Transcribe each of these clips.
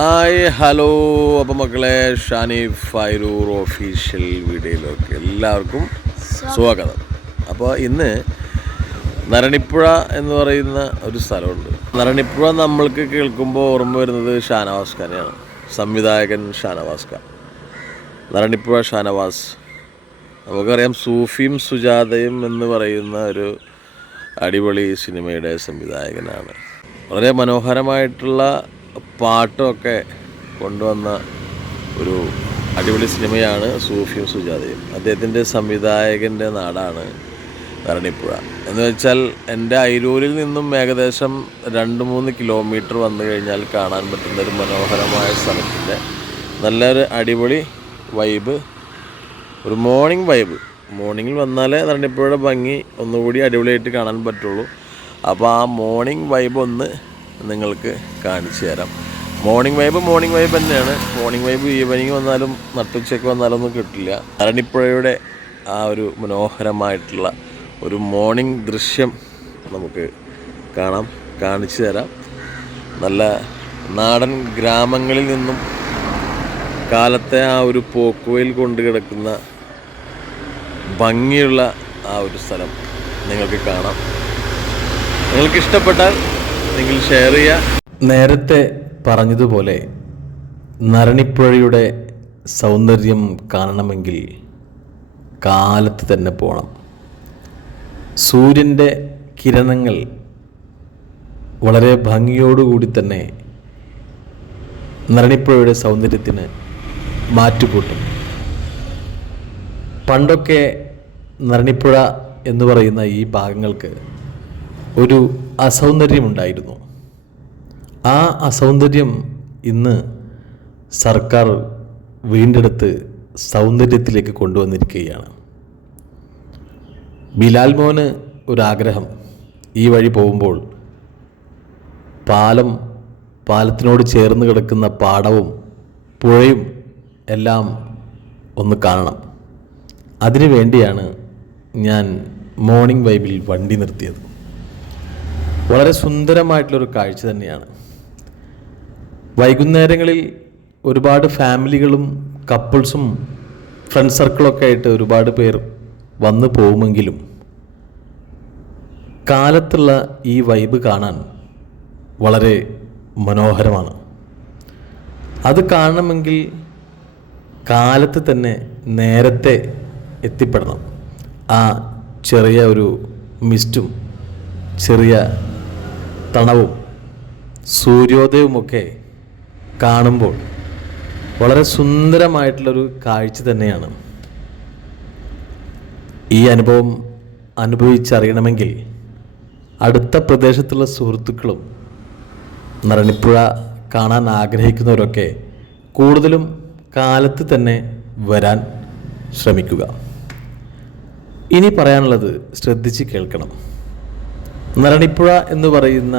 Hi hello. അപ്പം മക്കളെ Shani ഫൈറൂർ official വീഡിയോയിലേക്ക് എല്ലാവർക്കും സ്വാഗതം. അപ്പോൾ ഇന്ന് നരണിപ്പുഴ എന്ന് പറയുന്ന ഒരു സ്ഥലമുണ്ട്. നരണിപ്പുഴ നമ്മൾക്ക് കേൾക്കുമ്പോൾ ഓർമ്മ വരുന്നത് ഷാനവാസ് ഖാനെയാണ് സംവിധായകൻ ഷാനവാസ് ഖാൻ നരണിപ്പുഴ ഷാനവാസ്. നമുക്കറിയാം സൂഫിയും സുജാതയും എന്ന് പറയുന്ന ഒരു അടിപൊളി സിനിമയുടെ സംവിധായകനാണ്. വളരെ മനോഹരമായിട്ടുള്ള പാട്ടൊക്കെ കൊണ്ടുവന്ന ഒരു അടിപൊളി സിനിമയാണ് സൂഫിയും സുജാതയും. അദ്ദേഹത്തിന്റെ സംവിധായകന്റെ നാടാണ് ഭരണിപ്പുഴ. എന്ന് വെച്ചാൽ എന്റെ അയിരൂരിൽ നിന്നും ഏകദേശം രണ്ട് മൂന്ന് കിലോമീറ്റർ വന്നു കഴിഞ്ഞാൽ കാണാൻ പറ്റുന്ന ഒരു മനോഹരമായ സ്ഥലത്തിന്റെ നല്ലൊരു അടിപൊളി വൈബ് ഒരു മോർണിംഗ് വൈബ്. മോർണിംഗിൽ വന്നാലേ തരണിപ്പുഴയുടെ ഭംഗി ഒന്നുകൂടി അടിപൊളിയായിട്ട് കാണാൻ പറ്റുള്ളൂ. അപ്പോൾ ആ മോർണിംഗ് വൈബ് ഒന്ന് നിങ്ങൾക്ക് കാണിച്ചു തരാം. മോർണിംഗ് വൈബ് മോർണിംഗ് വൈബ് തന്നെയാണ്. മോർണിംഗ് വൈബ് ഈവനിങ് വന്നാലും നട്ടുച്ചയ്ക്ക് വന്നാലും ഒന്നും കിട്ടില്ല. അരണിപ്പുഴയുടെ ആ ഒരു മനോഹരമായിട്ടുള്ള ഒരു മോർണിംഗ് ദൃശ്യം നമുക്ക് കാണാം കാണിച്ചു തരാം. നല്ല നാടൻ ഗ്രാമങ്ങളിൽ നിന്നും കാലത്തെ ആ ഒരു പോക്കുവയിൽ കൊണ്ട് കിടക്കുന്ന ഭംഗിയുള്ള ആ ഒരു സ്ഥലം നിങ്ങൾക്ക് കാണാം. നിങ്ങൾക്ക് ഇഷ്ടപ്പെട്ടാൽ നിങ്ങൾ ഷെയർ ചെയ്യുക നേരത്തെ പറഞ്ഞതുപോലെ നരണിപ്പുഴയുടെ സൗന്ദര്യം കാണണമെങ്കിൽ കാലത്ത് തന്നെ പോകണം സൂര്യന്റെ കിരണങ്ങൾ വളരെ ഭംഗിയോടുകൂടി തന്നെ നരണിപ്പുഴയുടെ സൗന്ദര്യത്തിന് മാറ്റുകൂട്ടും. പണ്ടൊക്കെ നരണിപ്പുഴ എന്ന് പറയുന്ന ഈ ഭാഗങ്ങൾക്ക് ഒരു അസൗന്ദര്യമുണ്ടായിരുന്നു ആ അസൗന്ദര്യം ഇന്ന് സർക്കാർ വീണ്ടെടുത്ത് സൗന്ദര്യത്തിലേക്ക് കൊണ്ടുവന്നിരിക്കുകയാണ്. ബിലാൽ മോന് ഒരാഗ്രഹം. ഈ വഴി പോകുമ്പോൾ പാലം പാലത്തിനോട് ചേർന്ന് കിടക്കുന്ന പാടവും പുഴയും എല്ലാം ഒന്ന് കാണണം. അതിനു വേണ്ടിയാണ് ഞാൻ മോർണിംഗ് വൈബിൽ വണ്ടി നിർത്തിയത്. വളരെ സുന്ദരമായിട്ടുള്ളൊരു കാഴ്ച തന്നെയാണ്. വൈകുന്നേരങ്ങളിൽ ഒരുപാട് ഫാമിലികളും കപ്പിൾസും ഫ്രണ്ട് സർക്കിളൊക്കെ ആയിട്ട് ഒരുപാട് പേർ വന്നു പോകുമെങ്കിലും കാലത്തുള്ള ഈ വൈബ് കാണാൻ വളരെ മനോഹരമാണ്. അത് കാണണമെങ്കിൽ കാലത്ത് തന്നെ നേരത്തെ എത്തിപ്പെടണം. ആ ചെറിയ ഒരു മിസ്റ്റും ചെറിയ തണവും സൂര്യോദയവുമൊക്കെ കാണുമ്പോൾ വളരെ സുന്ദരമായിട്ടുള്ളൊരു കാഴ്ച തന്നെയാണ്. ഈ അനുഭവം അനുഭവിച്ചറിയണമെങ്കിൽ അടുത്ത പ്രദേശത്തുള്ള സുഹൃത്തുക്കളും നരണിപ്പുഴ കാണാൻ ആഗ്രഹിക്കുന്നവരൊക്കെ കൂടുതലും കാലത്ത് തന്നെ വരാൻ ശ്രമിക്കുക. ഇനി പറയാനുള്ളത് ശ്രദ്ധിച്ച് കേൾക്കണം. നരണിപ്പുഴ എന്ന് പറയുന്ന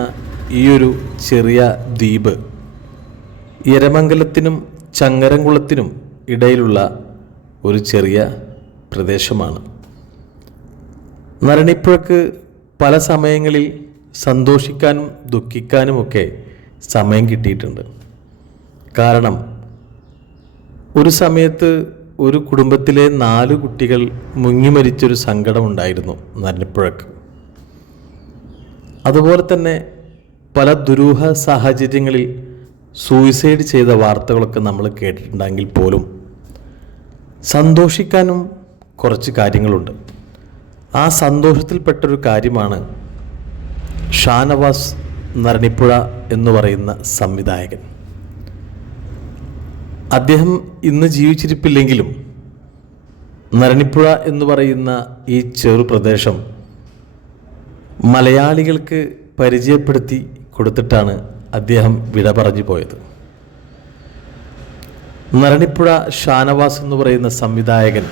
ഈ ഒരു ചെറിയ ദ്വീപ് എരമംഗലത്തിനും ചങ്ങരംകുളത്തിനും ഇടയിലുള്ള ഒരു ചെറിയ പ്രദേശമാണ്. നരണിപ്പുഴക്ക് പല സമയങ്ങളിൽ സന്തോഷിക്കാനും ദുഃഖിക്കാനുമൊക്കെ സമയം കിട്ടിയിട്ടുണ്ട്. കാരണം ഒരു സമയത്ത് ഒരു കുടുംബത്തിലെ നാല് കുട്ടികൾ മുങ്ങി മരിച്ചൊരു സങ്കടമുണ്ടായിരുന്നു നരണിപ്പുഴക്ക്. അതുപോലെ തന്നെ പല ദുരൂഹ സാഹചര്യങ്ങളിൽ സൂയിസൈഡ് ചെയ്ത വാർത്തകളൊക്കെ നമ്മൾ കേട്ടിട്ടുണ്ടെങ്കിൽ പോലും സന്തോഷിക്കാനും കുറച്ച് കാര്യങ്ങളുണ്ട്. ആ സന്തോഷത്തിൽപ്പെട്ടൊരു കാര്യമാണ് ഷാനവാസ് നരണിപ്പുഴ എന്ന് പറയുന്ന സംവിധായകൻ. അദ്ദേഹം ഇന്ന് ജീവിച്ചിരിപ്പില്ലെങ്കിലും നരണിപ്പുഴ എന്ന് പറയുന്ന ഈ ചെറു പ്രദേശം മലയാളികൾക്ക് പരിചയപ്പെടുത്തി കൊടുത്തിട്ടാണ് അദ്ദേഹം വിട പറഞ്ഞു പോയത്. നരണിപ്പുഴ ഷാനവാസ് എന്ന് പറയുന്ന സംവിധായകൻ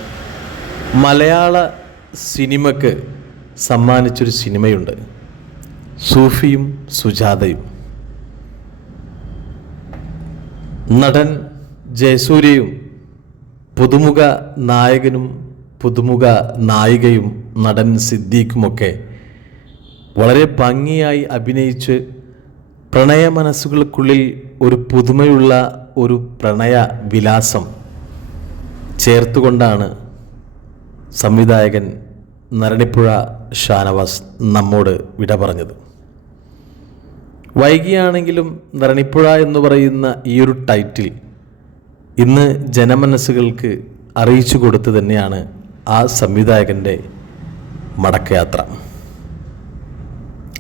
മലയാള സിനിമക്ക് സമ്മാനിച്ചൊരു സിനിമയുണ്ട്. സൂഫിയും സുജാതയും. നടൻ ജയസൂര്യയും പുതുമുഖ നായകനും പുതുമുഖ നായികയും നടൻ സിദ്ദീഖുമൊക്കെ വളരെ ഭംഗിയായി അഭിനയിച്ച് പ്രണയ മനസ്സുകൾക്കുള്ളിൽ ഒരു പുതുമയുള്ള ഒരു പ്രണയ വിലാസം ചേർത്തുകൊണ്ടാണ് സംവിധായകൻ നരണിപ്പുഴ ഷാനവാസ് നമ്മോട് വിട പറഞ്ഞത്. വൈകിയാണെങ്കിലും നരണിപ്പുഴ എന്ന് പറയുന്ന ഈ ഒരു ടൈറ്റിൽ ഇന്ന് ജനമനസ്സുകൾക്ക് അറിയിച്ചു കൊടുത്തു തന്നെയാണ് ആ സംവിധായകന്റെ മടക്കയാത്ര.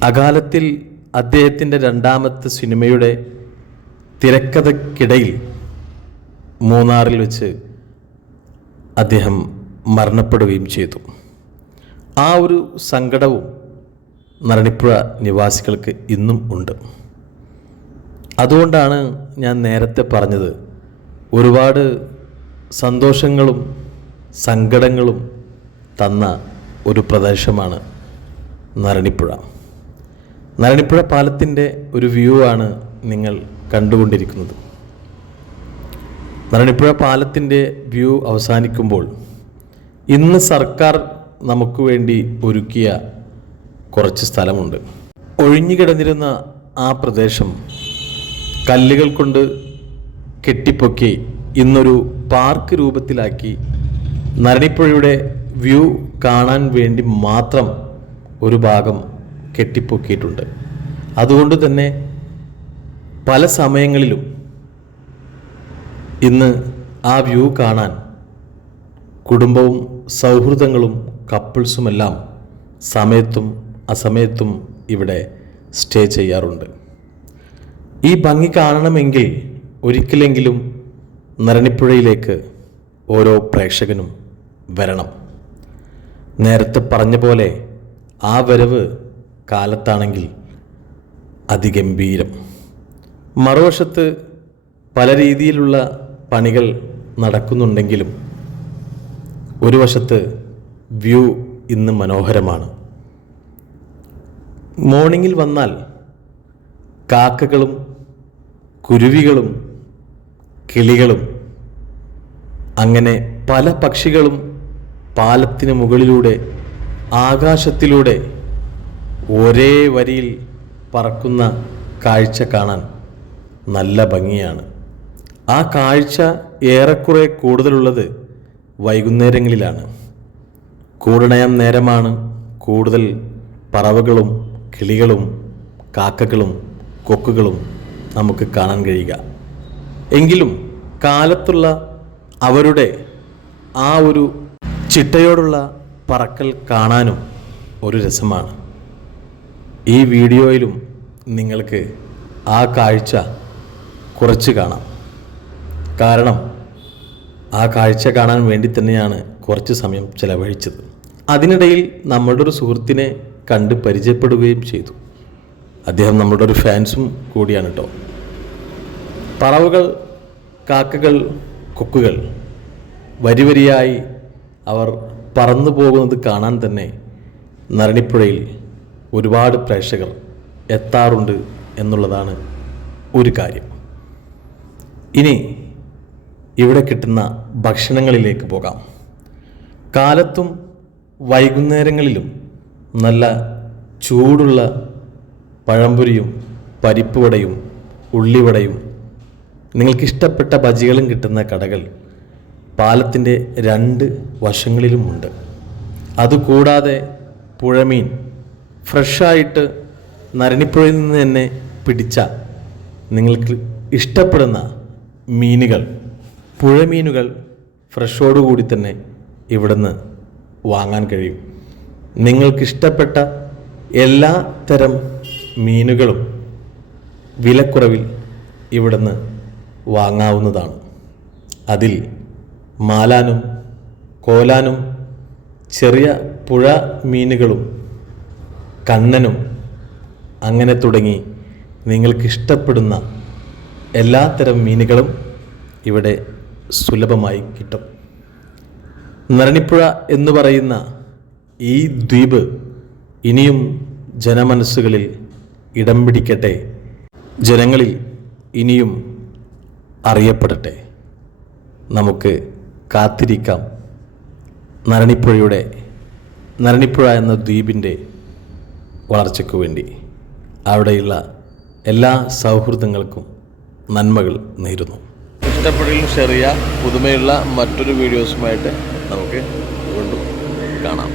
അകാലത്തിൽ അദ്ദേഹത്തിന്റെ രണ്ടാമത്തെ സിനിമയുടെ തിരക്കഥയ്ക്കിടയിൽ മൂന്നാറിൽ വെച്ച് അദ്ദേഹം മരണപ്പെടുകയും ചെയ്തു. ആ ഒരു സങ്കടവും നരണിപ്പുഴ നിവാസികൾക്ക് ഇന്നും ഉണ്ട്. അതുകൊണ്ടാണ് ഞാൻ നേരത്തെ പറഞ്ഞത് ഒരുപാട് സന്തോഷങ്ങളും സങ്കടങ്ങളും തന്ന ഒരു പ്രദേശമാണ് നരണിപ്പുഴ നരണിപ്പുഴ പാലത്തിന്റെ ഒരു വ്യൂ ആണ് നിങ്ങൾ കണ്ടുകൊണ്ടിരിക്കുന്നത്. നരണിപ്പുഴ പാലത്തിന്റെ വ്യൂ അവസാനിക്കുമ്പോൾ ഇന്ന് സർക്കാർ നമുക്ക് വേണ്ടി ഒരുക്കിയ കുറച്ച് സ്ഥലമുണ്ട്. ഒഴിഞ്ഞുകിടന്നിരുന്ന ആ പ്രദേശം കല്ലുകൾ കൊണ്ട് കെട്ടിപ്പൊക്കി ഇന്നൊരു പാർക്ക് രൂപത്തിലാക്കി നരണിപ്പുഴയുടെ വ്യൂ കാണാൻ വേണ്ടി മാത്രം ഒരു ഭാഗം കെട്ടിപ്പൊക്കിയിട്ടുണ്ട്. അതുകൊണ്ട് തന്നെ പല സമയങ്ങളിലും ഇന്ന് ആ വ്യൂ കാണാൻ കുടുംബവും സൗഹൃദങ്ങളും കപ്പിൾസുമെല്ലാം സമയത്തും അസമയത്തും ഇവിടെ സ്റ്റേ ചെയ്യാറുണ്ട്. ഈ ഭംഗി കാണണമെങ്കിൽ ഒരിക്കലെങ്കിലും നരണിപ്പുഴയിലേക്ക് ഓരോ പ്രേക്ഷകനും വരണം. നേരത്തെ പറഞ്ഞ പോലെ ആ വരവ് കാലത്താണെങ്കിൽ അതിഗംഭീരം. മറുവശത്ത് പല രീതിയിലുള്ള പണികൾ നടക്കുന്നുണ്ടെങ്കിലും ഒരു വശത്ത് വ്യൂ ഇന്ന് മനോഹരമാണ്. മോർണിംഗിൽ വന്നാൽ കാക്കകളും കുരുവികളും കിളികളും അങ്ങനെ പല പക്ഷികളും പാലത്തിന് മുകളിലൂടെ ആകാശത്തിലൂടെ ഒരേ വരിയിൽ പറക്കുന്ന കാഴ്ച കാണാൻ നല്ല ഭംഗിയാണ്. ആ കാഴ്ച ഏറെക്കുറെ കൂടുതലുള്ളത് വൈകുന്നേരങ്ങളിലാണ്. കൂടണയം നേരമാണ് കൂടുതൽ പറവകളും കിളികളും കാക്കകളും കൊക്കുകളും നമുക്ക് കാണാൻ കഴിയുക. എങ്കിലും കാലത്തുള്ള അവരുടെ ആ ഒരു ചിട്ടയോടുള്ള പറക്കൽ കാണാനും ഒരു രസമാണ്. ഈ വീഡിയോയിലും നിങ്ങൾക്ക് ആ കാഴ്ച കുറച്ച് കാണാം. കാരണം ആ കാഴ്ച കാണാൻ വേണ്ടി തന്നെയാണ് കുറച്ച് സമയം ചിലവഴിച്ചത്. അതിനിടയിൽ നമ്മളുടെ ഒരു സുഹൃത്തിനെ കണ്ട് പരിചയപ്പെടുകയും ചെയ്തു. അദ്ദേഹം നമ്മളുടെ ഒരു ഫാൻസും കൂടിയാണ് കേട്ടോ പറവുകൾ കാക്കകൾ കൊക്കുകൾ വരിവരിയായി അവർ പറന്നു പോകുന്നത് കാണാൻ തന്നെ നരണിപ്പുഴയിൽ ഒരുപാട് പ്രേക്ഷകർ എത്താറുണ്ട് എന്നുള്ളതാണ് ഒരു കാര്യം. ഇനി ഇവിടെ കിട്ടുന്ന ഭക്ഷണങ്ങളിലേക്ക് പോകാം. കാലത്തും വൈകുന്നേരങ്ങളിലും നല്ല ചൂടുള്ള പഴംപൊരിയും പരിപ്പുവടയും ഉള്ളിവടയും നിങ്ങൾക്കിഷ്ടപ്പെട്ട ബജികളും കിട്ടുന്ന കടകൾ പാലത്തിന്റെ രണ്ട് വശങ്ങളിലുമുണ്ട്. അതുകൂടാതെ പുഴമീൻ ഫ്രഷായിട്ട് നരണിപ്പുഴയിൽ നിന്ന് തന്നെ പിടിച്ച നിങ്ങൾക്ക് ഇഷ്ടപ്പെടുന്ന മീനുകൾ പുഴമീനുകൾ ഫ്രഷോടുകൂടി തന്നെ ഇവിടുന്ന് വാങ്ങാൻ കഴിയും. നിങ്ങൾക്കിഷ്ടപ്പെട്ട എല്ലാ തരം മീനുകളും വിലക്കുറവിൽ ഇവിടുന്ന് വാങ്ങാവുന്നതാണ്. അതിൽ മാലാനും കോലാനും ചെറിയ പുഴ മീനുകളും കണ്ണനും അങ്ങനെ തുടങ്ങി നിങ്ങൾക്കിഷ്ടപ്പെടുന്ന എല്ലാത്തരം മീനുകളും ഇവിടെ സുലഭമായി കിട്ടും. നരണിപ്പുഴ എന്ന് പറയുന്ന ഈ ദ്വീപ് ഇനിയും ജനമനസ്സുകളിൽ ഇടം പിടിക്കട്ടെ. ജനങ്ങളിൽ ഇനിയും അറിയപ്പെടട്ടെ. നമുക്ക് കാത്തിരിക്കാം. നരണിപ്പുഴയുടെ നരണിപ്പുഴ എന്ന ദ്വീപിന്റെ വളർച്ചയ്ക്കു വേണ്ടി. അവിടെയുള്ള എല്ലാ സൗഹൃദങ്ങൾക്കും നന്മകൾ നേരുന്നു. ഇഷ്ടപ്പെടുകയും ചെറിയ പുതുമയുള്ള മറ്റൊരു വീഡിയോസുമായിട്ട് നമുക്ക് വീണ്ടും കാണാം.